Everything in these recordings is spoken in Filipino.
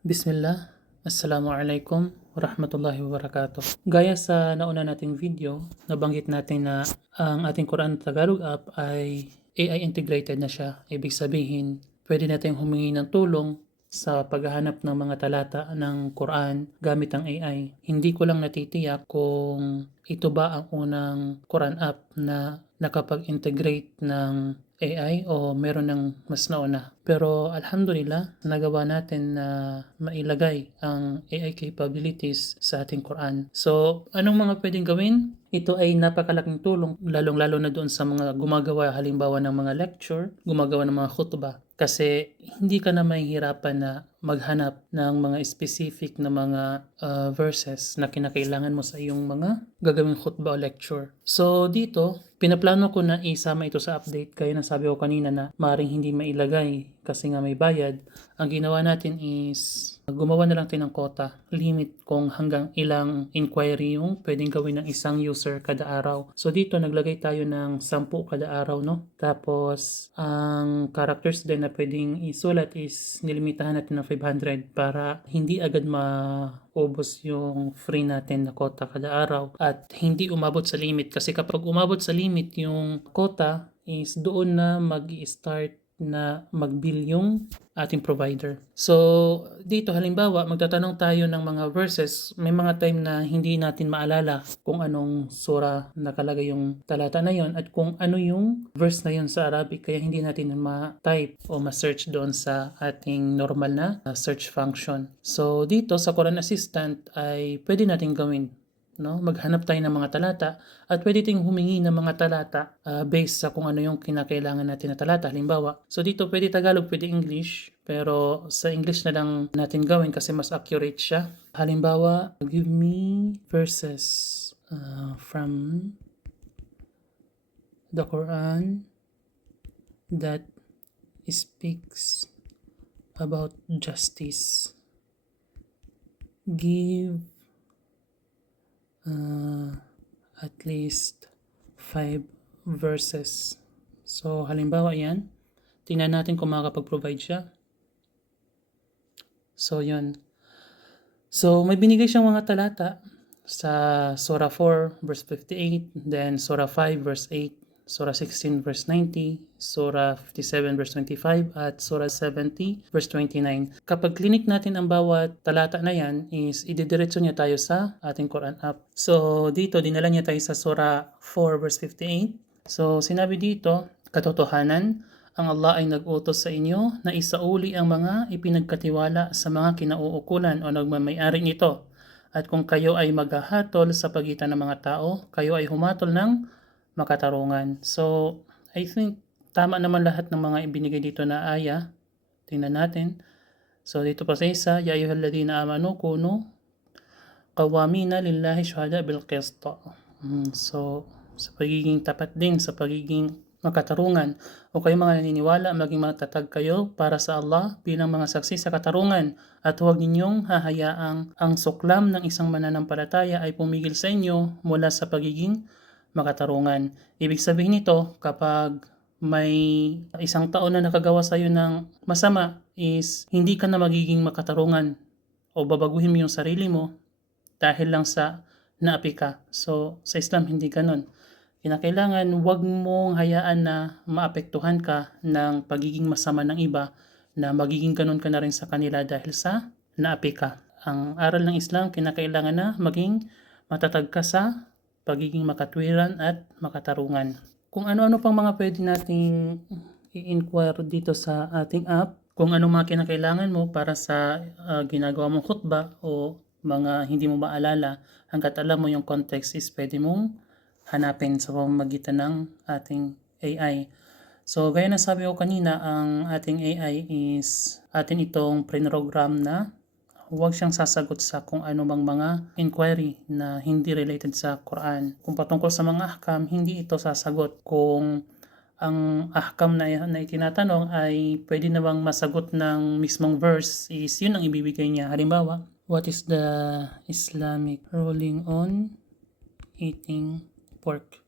Bismillah, Assalamualaikum warahmatullahi wabarakatuh. Gaya sa nauna nating video, nabanggit natin na ang ating Quran Tagalog app ay AI integrated na siya. Ibig sabihin, pwede natin humingi ng tulong sa paghahanap ng mga talata ng Quran gamit ang AI. Hindi ko lang natitiyak kung ito ba ang unang Quran app na nakapag-integrate ng AI o meron ng mas nauna. Pero alhamdulillah, nagawa natin na mailagay ang AI capabilities sa ating Quran. So, anong mga pwedeng gawin? Ito ay napakalaking tulong, lalong-lalo na doon sa mga gumagawa halimbawa ng mga lecture, gumagawa ng mga khutbah. Kasi hindi ka na mahihirapan na maghanap ng mga specific na mga verses na kinakailangan mo sa iyong mga gagawing khutbah o lecture. So dito, pinaplano ko na isama ito sa update kaya nasabi ko kanina na maaaring hindi mailagay kasi nga may bayad. Ang ginawa natin is gumawa na lang tayo ng quota, limit kung hanggang ilang inquiry yung pwedeng gawin ng isang user kada araw. So dito naglagay tayo ng 10 kada araw, no? Tapos ang characters din na pwedeng isulat is nilimitahan natin ng 500 para hindi agad maubos yung free natin na quota kada araw at hindi umabot sa limit kasi kapag umabot sa limit yung quota is doon na mag-i-start na mag-bill yung ating provider. So, dito halimbawa, magtatanong tayo ng mga verses, may mga time na hindi natin maalala kung anong sura nakalagay yung talata na yon at kung ano yung verse na yon sa Arabic, kaya hindi natin ma-type o ma-search doon sa ating normal na search function. So, dito sa Quran Assistant ay pwede natin gawin, no? Maghanap tayo ng mga talata at pwede tayong humingi ng mga talata based sa kung ano yung kinakailangan natin na talata. Halimbawa, so dito pwede Tagalog, pwede English, pero sa English na lang natin gawin kasi mas accurate siya. Halimbawa, give me verses from the Quran that speaks about justice. Give at least 5 verses. So, halimbawa yan. Tingnan natin kung makakapag-provide siya. So, yun. So, may binigay siyang mga talata sa Surah 4, verse 58, then Surah 5, verse 8, Surah 16, verse 90, Surah 57, verse 25, at Surah 70, verse 29. Kapag clinic natin ang bawat talata na yan, is ididiretso niya tayo sa ating Quran app. So, dito, dinala niya tayo sa Surah 4, verse 58. So, sinabi dito, katotohanan, ang Allah ay nag-utos sa inyo na isauli ang mga ipinagkatiwala sa mga kinauukulan o nagmamay-ari nito. At kung kayo ay maghahatol sa pagitan ng mga tao, kayo ay humatol ng makatarungan. So, I think tama naman lahat ng mga ibinigay dito na aya. Tingnan natin. So, dito pa sa isa, Ya ayyuhalladhina amanu kunu qawwamina lillahi syuhada bil qist. So, sa pagiging tapat din, sa pagiging makatarungan, o kayo mga naniniwala, maging matatag kayo para sa Allah bilang mga saksi sa katarungan, at huwag ninyong hahayaang ang suklam ng isang mananampalataya ay pumigil sa inyo mula sa pagiging makatarungan. Ibig sabihin nito, kapag may isang tao na nakagawa sa iyo ng masama, is hindi ka na magiging makatarungan o babaguhin mo yung sarili mo dahil lang sa naapi ka. So, sa Islam, hindi ganun. Kinakailangan wag mong hayaan na maapektuhan ka ng pagiging masama ng iba, na magiging ganun ka na rin sa kanila dahil sa naapi ka. Ang aral ng Islam, kinakailangan na maging matatag ka sa pagiging makatwiran at makatarungan. Kung ano-ano pang mga pwede nating i-inquire dito sa ating app, kung ano mga kinakailangan mo para sa ginagawa mong khutbah o mga hindi mo maalala, hanggat alam mo yung context is pwede mong hanapin sa pamamagitan ng ating AI. So, gaya na sabi ko kanina, ang ating AI is atin itong pre-program na huwag siyang sasagot sa kung ano mang mga inquiry na hindi related sa Quran. Kung patungkol sa mga ahkam, hindi ito sasagot. Kung ang ahkam na itinatanong ay pwede na bang masagot ng mismong verse, is yun ang ibibigay niya. Halimbawa, what is the Islamic ruling on eating pork?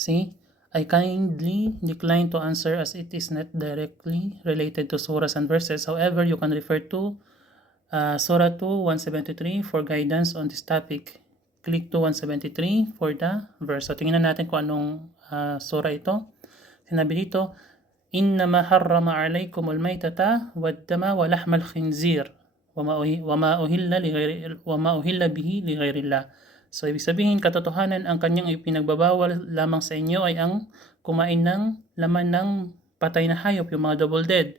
See, I kindly decline to answer as it is not directly related to surahs and verses. However, you can refer to Surah 2, 173 for guidance on this topic. Click to 173 for the verse. So, tingnan natin kung anong surah ito. Sinabi dito, إنما حرم عليكم الميتة والدم ولحم الخنزير وما أهل به لغير الله. So, ibig sabihin, katotohanan ang kanyang ipinagbabawal lamang sa inyo ay ang kumain ng laman ng patay na hayop, yung mga double dead,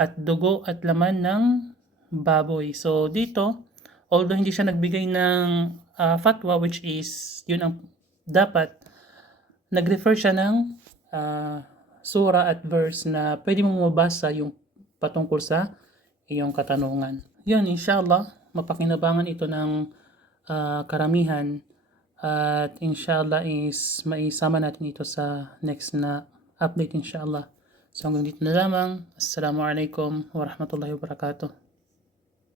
at dugo at laman ng baboy. So, dito, although hindi siya nagbigay ng fatwa, which is, yun ang dapat, nag-refer siya ng surah at verse na pwede mo mabasa yung patungkol sa iyong katanungan. Yun, inshallah, mapakinabangan ito ng karamihan at inshallah is maisama natin ito sa next na update inshallah. So hanggang dito na lamang. Assalamualaikum warahmatullahi wabarakatuh.